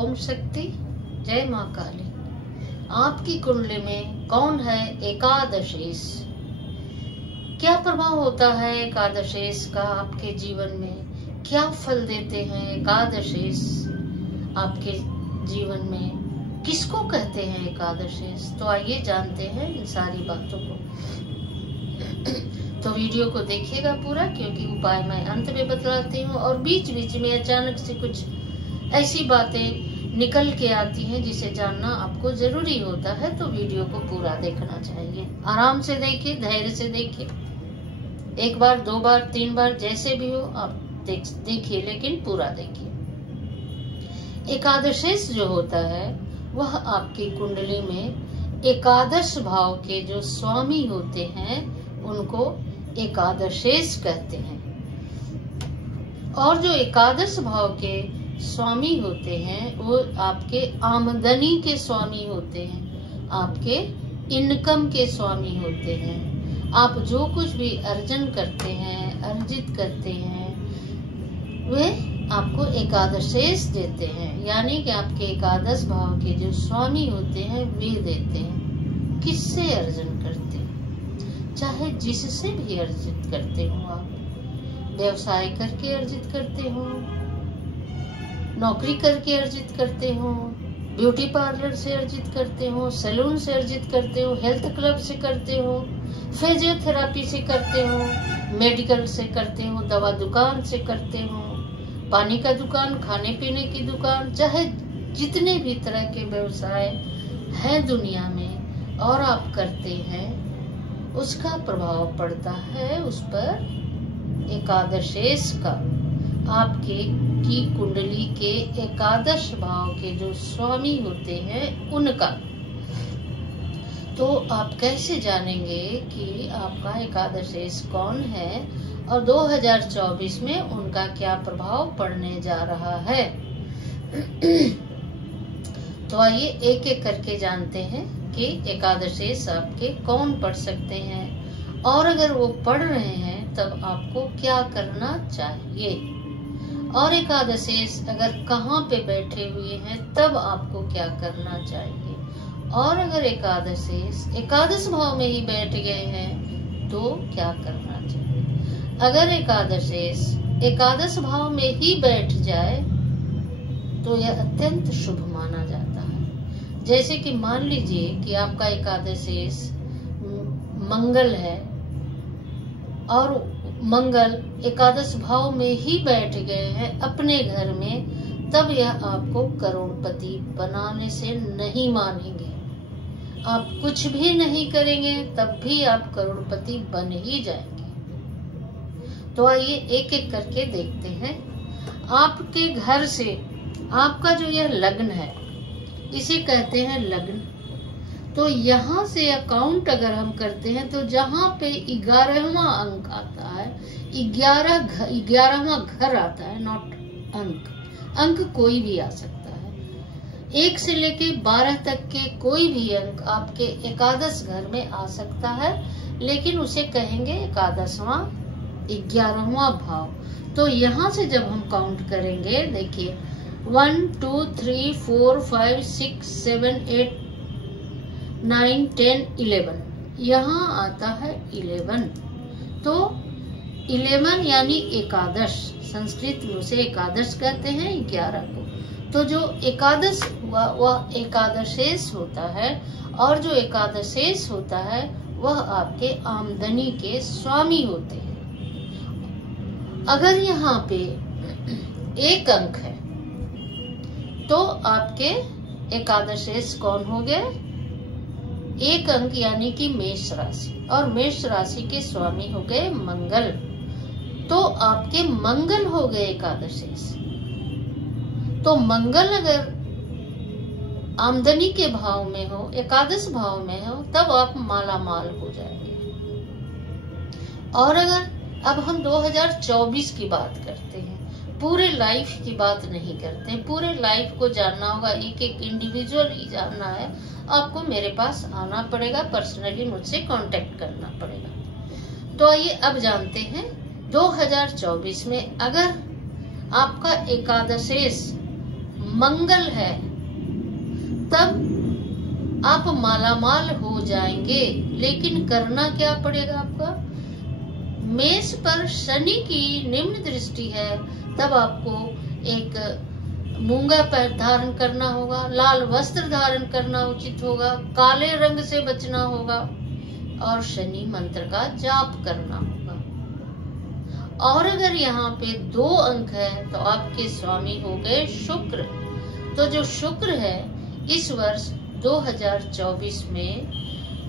ओम शक्ति, जय माँ काली। आपकी कुंडली में कौन है एकादशेष? क्या प्रभाव होता है एकादशेष का आपके जीवन में? क्या फल देते हैं एकादशेष आपके जीवन में? किसको कहते हैं एकादशेष? तो आइए जानते हैं इन सारी बातों को। तो वीडियो को देखिएगा पूरा, क्योंकि उपाय मैं अंत में बतलाती हूँ और बीच बीच में अचानक से कुछ ऐसी बातें निकल के आती हैं जिसे जानना आपको जरूरी होता है। तो वीडियो को पूरा देखना चाहिए। आराम से देखिए, धैर्य से देखिए, एक बार, दो बार, तीन बार, जैसे भी हो आप देखिए, लेकिन पूरा देखिए। एकादशेष जो होता है वह आपकी कुंडली में एकादश भाव के जो स्वामी होते हैं उनको एकादशेष कहते हैं। और जो एकादश भाव के स्वामी होते हैं वो आपके आमदनी के स्वामी होते हैं, आपके इनकम के स्वामी होते हैं। आप जो कुछ भी अर्जन करते हैं, अर्जित करते हैं, वे आपको एकादशेष देते हैं। यानी कि आपके एकादश भाव के जो स्वामी होते हैं वे देते हैं। किससे अर्जन करते हैं? चाहे जिससे भी अर्जित करते हो आप, व्यवसाय करके अर्जित करते हो, नौकरी करके अर्जित करते हो, ब्यूटी पार्लर से अर्जित करते हो, सैलून से अर्जित करते हो, हेल्थ क्लब से करते हो, फिजियोथेरेपी से करते हो, मेडिकल से करते हो, दवा दुकान से करते हो, पानी का दुकान, खाने पीने की दुकान, चाहे जितने भी तरह के व्यवसाय हैं दुनिया में और आप करते हैं, उसका प्रभाव पड़ता है उस पर एकादशेष का। आपके की कुंडली के एकादश भाव के जो स्वामी होते हैं उनका। तो आप कैसे जानेंगे कि आपका एकादशेष कौन है और 2024 में उनका क्या प्रभाव पड़ने जा रहा है? तो आइए एक एक करके जानते हैं कि एकादशेष आपके कौन पढ़ सकते हैं, और अगर वो पढ़ रहे हैं तब आपको क्या करना चाहिए, और एकादशेष अगर कहाँ पे बैठे हुए हैं तब आपको क्या करना चाहिए, और अगर एकादशेष एकादश भाव में ही बैठ गए हैं तो क्या करना चाहिए। अगर एकादशेष एकादश भाव में ही बैठ जाए तो यह अत्यंत शुभ माना जाता है। जैसे कि मान लीजिए कि आपका एकादशेष मंगल है और मंगल एकादश भाव में ही बैठ गए हैं अपने घर में, तब यह आपको करोड़पति बनाने से नहीं मानेंगे। आप कुछ भी नहीं करेंगे तब भी आप करोड़पति बन ही जाएंगे। तो आइए एक एक करके देखते हैं। आपके घर से आपका जो यह लग्न है इसे कहते हैं लग्न। तो यहाँ से अकाउंट अगर हम करते हैं तो जहाँ पे 11वां अंक आता है, 11वां घर आता है, नॉट अंक कोई भी आ सकता है। 1 से लेके 12 तक के कोई भी अंक आपके एकादश घर में आ सकता है, लेकिन उसे कहेंगे एकादशवां 11वां भाव। तो यहाँ से जब हम काउंट करेंगे, देखिए 1 2 3 4 5 6 7 8 9 10 11, यहाँ आता है 11। तो 11 यानी एकादश, संस्कृत में उसे एकादश कहते हैं 11 को। तो जो एकादश हुआ वह एकादशेष होता है, और जो एकादशेष होता है वह आपके आमदनी के स्वामी होते हैं। अगर यहाँ पे 1 अंक है तो आपके एकादशेष कौन हो गए? 1 अंक यानी कि मेष राशि, और मेष राशि के स्वामी हो गए मंगल। तो आपके मंगल हो गए एकादशेष। तो मंगल अगर आमदनी के भाव में हो, एकादश भाव में हो, तब आप माला माल हो जाएंगे। और अगर अब हम 2024 की बात करते हैं, पूरे लाइफ की बात नहीं करते। पूरे लाइफ को जानना होगा, एक एक इंडिविजुअल ही जानना है, आपको मेरे पास आना पड़ेगा, पर्सनली मुझसे कांटेक्ट करना पड़ेगा। तो आइए अब जानते हैं 2024 में अगर आपका एकादशेष मंगल है, तब आप मालामाल हो जाएंगे। लेकिन करना क्या पड़ेगा आपका? मेष पर शनि की निम्न दृष्टि है, तब आपको एक मूंगा पैर धारण करना होगा, लाल वस्त्र धारण करना उचित होगा, काले रंग से बचना होगा और शनि मंत्र का जाप करना होगा। और अगर यहाँ पे 2 अंक है तो आपके स्वामी हो गए शुक्र। तो जो शुक्र है इस वर्ष 2024 में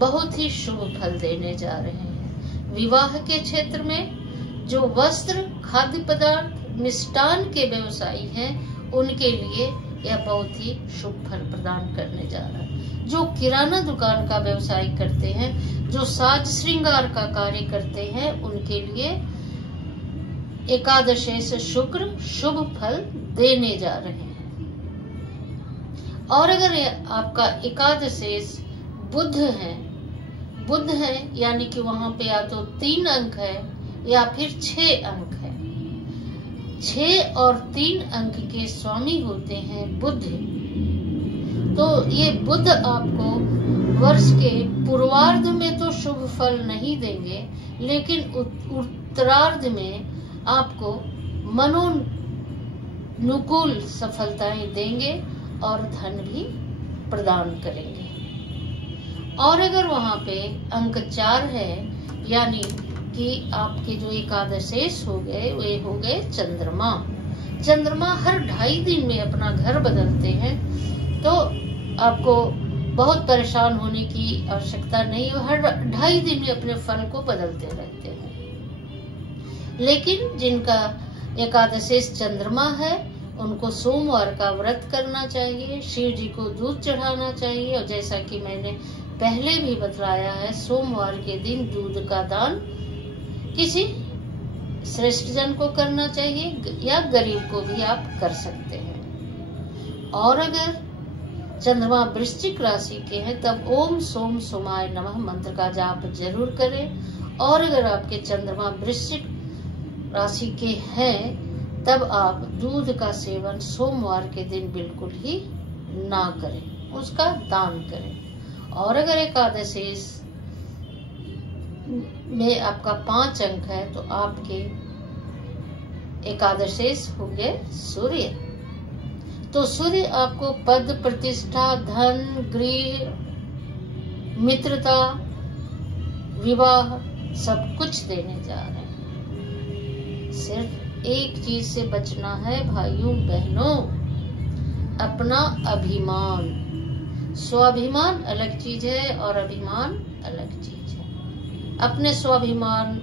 बहुत ही शुभ फल देने जा रहे हैं। विवाह के क्षेत्र में जो वस्त्र, खाद्य पदार्थ, मिष्टान के व्यवसायी हैं उनके लिए यह बहुत ही शुभ फल प्रदान करने जा रहा है। जो किराना दुकान का व्यवसाय करते हैं, जो साज श्रृंगार का कार्य करते हैं, उनके लिए एकादशेष शुक्र शुभ फल देने जा रहे हैं। और अगर आपका एकादशेष बुध है यानी कि वहां पे या तो 3 अंक है या फिर 6 अंक है। 6 और 3 अंक के स्वामी होते हैं बुध। तो ये बुध आपको वर्ष के पूर्वार्ध में तो शुभ फल नहीं देंगे, लेकिन उत्तरार्ध में आपको मनोनुकूल सफलताएं देंगे और धन भी प्रदान करेंगे। और अगर वहां पे अंक 4 है यानी कि आपके जो एकादशेष हो गए वे हो गए चंद्रमा। चंद्रमा हर 2.5 दिन में अपना घर बदलते हैं, तो आपको बहुत परेशान होने की आवश्यकता नहीं है। हर 2.5 दिन में अपने फल को बदलते रहते हैं। लेकिन जिनका एकादशेष चंद्रमा है उनको सोमवार का व्रत करना चाहिए, शिव जी को दूध चढ़ाना चाहिए। और जैसा कि मैंने पहले भी बतलाया है, सोमवार के दिन दूध का दान किसी श्रेष्ठ जन को करना चाहिए या गरीब को भी आप कर सकते हैं। और अगर चंद्रमा वृश्चिक राशि के हैं तब ओम सोम सोमाय नमः मंत्र का जाप जरूर करें। और अगर आपके चंद्रमा वृश्चिक राशि के हैं तब आप दूध का सेवन सोमवार के दिन बिल्कुल ही ना करें, उसका दान करें। और अगर एकादशेष में आपका 5 अंक है तो आपके एकादशेष हो गए सूर्य। तो सूर्य आपको पद, प्रतिष्ठा, धन, गृह, मित्रता, विवाह सब कुछ देने जा रहे हैं। सिर्फ एक चीज से बचना है भाइयों बहनों, अपना अभिमान। स्वाभिमान अलग चीज है और अभिमान अलग चीज है। अपने स्वाभिमान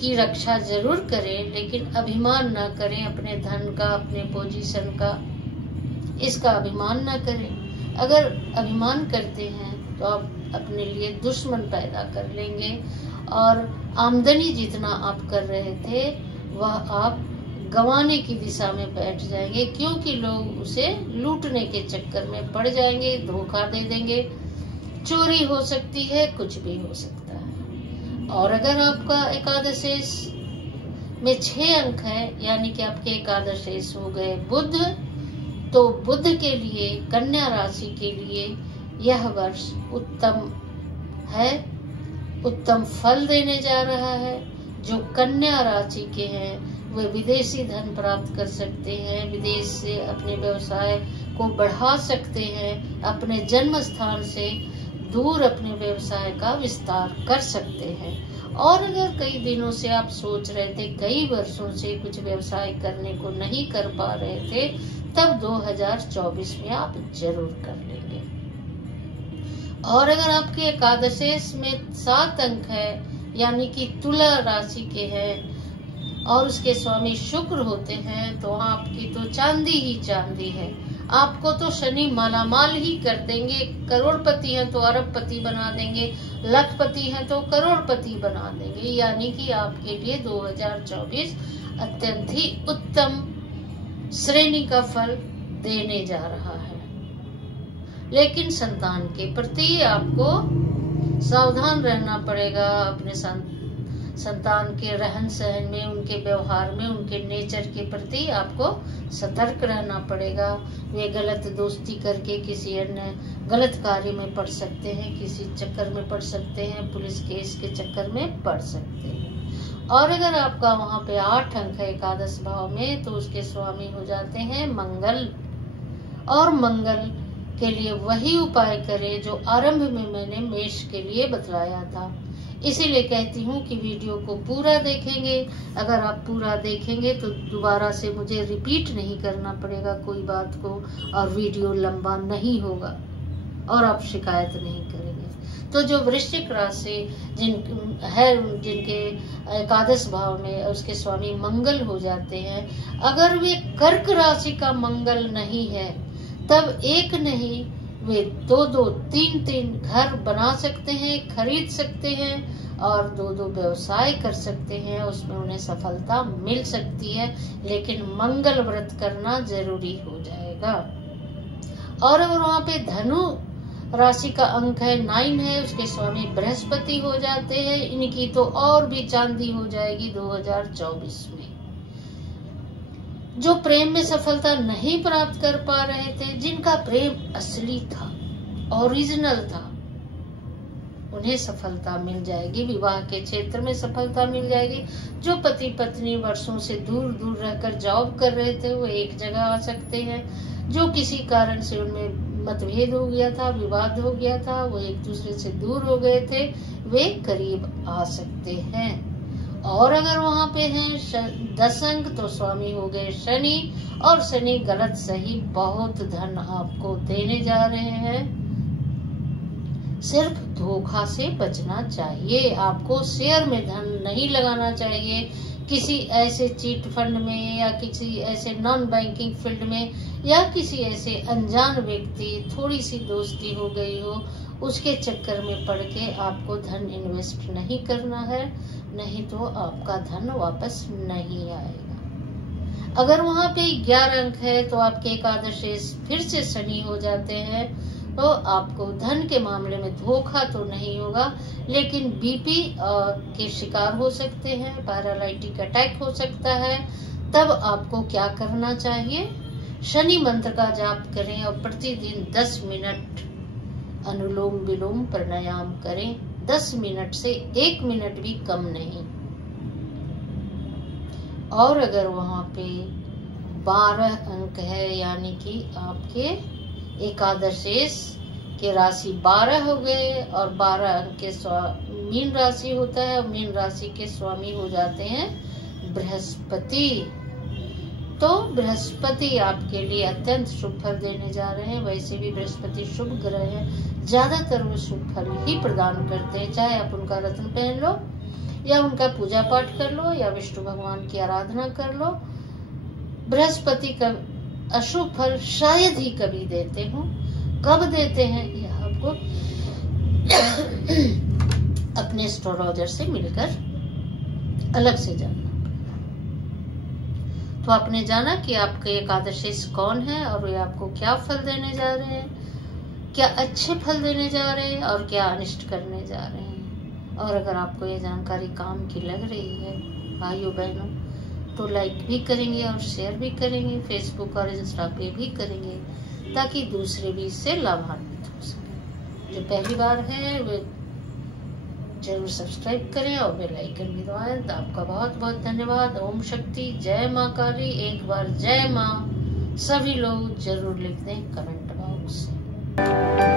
की रक्षा जरूर करें, लेकिन अभिमान न करें अपने धन का, अपने पोजीशन का, इसका अभिमान न करें। अगर अभिमान करते हैं तो आप अपने लिए दुश्मन पैदा कर लेंगे और आमदनी जितना आप कर रहे थे वह आप गंवाने की दिशा में बैठ जाएंगे, क्योंकि लोग उसे लूटने के चक्कर में पड़ जाएंगे, धोखा दे देंगे, चोरी हो सकती है, कुछ भी हो सकता है। और अगर आपका एकादशेष में 6 अंक है यानी कि आपके एकादशेष हो गए बुध, तो बुध के लिए, कन्या राशि के लिए यह वर्ष उत्तम है, उत्तम फल देने जा रहा है। जो कन्या राशि के हैं वे विदेशी धन प्राप्त कर सकते हैं, विदेश से अपने व्यवसाय को बढ़ा सकते हैं, अपने जन्म स्थान से दूर अपने व्यवसाय का विस्तार कर सकते हैं। और अगर कई दिनों से आप सोच रहे थे, कई वर्षों से कुछ व्यवसाय करने को नहीं कर पा रहे थे, तब 2024 में आप जरूर कर लेंगे। और अगर आपके एकादशेष में 7 अंक है यानी कि तुला राशि के हैं और उसके स्वामी शुक्र होते हैं, तो आपकी तो चांदी ही चांदी है। आपको तो शनि मालामाल ही कर देंगे। करोड़पति हैं तो अरबपति बना देंगे, लखपति हैं तो करोड़पति बना देंगे। यानी कि आपके लिए 2024 अत्यंत ही उत्तम श्रेणी का फल देने जा रहा है। लेकिन संतान के प्रति आपको सावधान रहना पड़ेगा, अपने संतान के रहन सहन में, उनके व्यवहार में, उनके नेचर के प्रति आपको सतर्क रहना पड़ेगा। वे गलत दोस्ती करके किसी अन्य गलत कार्य में पड़ सकते हैं, किसी चक्कर में पड़ सकते हैं, पुलिस केस के चक्कर में पड़ सकते हैं। और अगर आपका वहां पे 8 अंक है एकादश भाव में, तो उसके स्वामी हो जाते हैं मंगल। और मंगल के लिए वही उपाय करें जो आरंभ में मैंने मेष के लिए बतलाया था। इसीलिए कहती हूँ कि वीडियो को पूरा देखेंगे। अगर आप पूरा देखेंगे तो दोबारा से मुझे रिपीट नहीं करना पड़ेगा कोई बात को, और वीडियो लंबा नहीं होगा और आप शिकायत नहीं करेंगे। तो जो वृश्चिक राशि जिनके एकादश भाव में उसके स्वामी मंगल हो जाते हैं, अगर वे कर्क राशि का मंगल नहीं है, तब एक नहीं वे 2-2, 3-3 घर बना सकते हैं, खरीद सकते हैं और 2-2 व्यवसाय कर सकते हैं। उसमें उन्हें सफलता मिल सकती है, लेकिन मंगल व्रत करना जरूरी हो जाएगा। और अगर वहां पे धनु राशि का अंक है 9 है, उसके स्वामी बृहस्पति हो जाते हैं। इनकी तो और भी चांदी हो जाएगी 2024 में। जो प्रेम में सफलता नहीं प्राप्त कर पा रहे थे, जिनका प्रेम असली था, ओरिजिनल था, उन्हें सफलता मिल जाएगी। विवाह के क्षेत्र में सफलता मिल जाएगी। जो पति पत्नी वर्षों से दूर दूर रहकर जॉब कर रहे थे, वो एक जगह आ सकते हैं। जो किसी कारण से उनमें मतभेद हो गया था, विवाद हो गया था, वो एक दूसरे से दूर हो गए थे, वे करीब आ सकते हैं। और अगर वहां पे हैं 10 अंक, तो स्वामी हो गए शनि। और शनि गलत सही बहुत धन आपको देने जा रहे हैं। सिर्फ धोखा से बचना चाहिए। आपको शेयर में धन नहीं लगाना चाहिए। किसी ऐसे चीट फंड में, या किसी ऐसे नॉन बैंकिंग फील्ड में, या किसी ऐसे अनजान व्यक्ति, थोड़ी सी दोस्ती हो गई हो, उसके चक्कर में पड़ के आपको धन इन्वेस्ट नहीं करना है, नहीं तो आपका धन वापस नहीं आएगा। अगर वहां पे 11 अंक है, तो आपके एकादशेश फिर से शनि हो जाते हैं। तो आपको धन के मामले में धोखा तो नहीं होगा, लेकिन बीपी के शिकार हो सकते हैं, पैरालाइटिक अटैक हो सकता है। तब आपको क्या करना चाहिए? शनि मंत्र का जाप करें और प्रतिदिन 10 मिनट अनुलोम विलोम प्राणायाम करें। 10 मिनट से 1 मिनट भी कम नहीं। और अगर वहां पे 12 अंक है, यानी कि आपके एकादशेश के राशि 12 हो गए, और 12 अंक के मीन राशि होता है, और मीन राशि के स्वामी हो जाते हैं बृहस्पति। तो बृहस्पति आपके लिए अत्यंत शुभ फल देने जा रहे हैं। वैसे भी बृहस्पति शुभ ग्रह है, ज्यादातर वो शुभ फल ही प्रदान करते हैं। चाहे आप उनका रत्न पहन लो, या उनका पूजा पाठ कर लो, या विष्णु भगवान की आराधना कर लो। बृहस्पति का अशुभ फल शायद ही कभी देते हो। कब देते हैं यह आपको अपने एस्ट्रोलॉजर से मिलकर अलग से जानना। तो आपने जाना कि आपके एकादशेश कौन है, और वे आपको क्या फल देने जा रहे हैं, क्या अच्छे फल देने जा रहे हैं और क्या अनिष्ट करने जा रहे हैं। और अगर आपको ये जानकारी काम की लग रही है भाइयों बहनों, तो लाइक भी करेंगे और शेयर भी करेंगे, फेसबुक और इंस्टा पे भी करेंगे, ताकि दूसरे भी इससे लाभान्वित हो सके। जो पहली बार है वे जरूर सब्सक्राइब करें और बेल आइकन भी दबाएं। तो आपका बहुत बहुत धन्यवाद। ओम शक्ति, जय माँ काली। एक बार जय माँ सभी लोग जरूर लिख दें कमेंट बॉक्स में।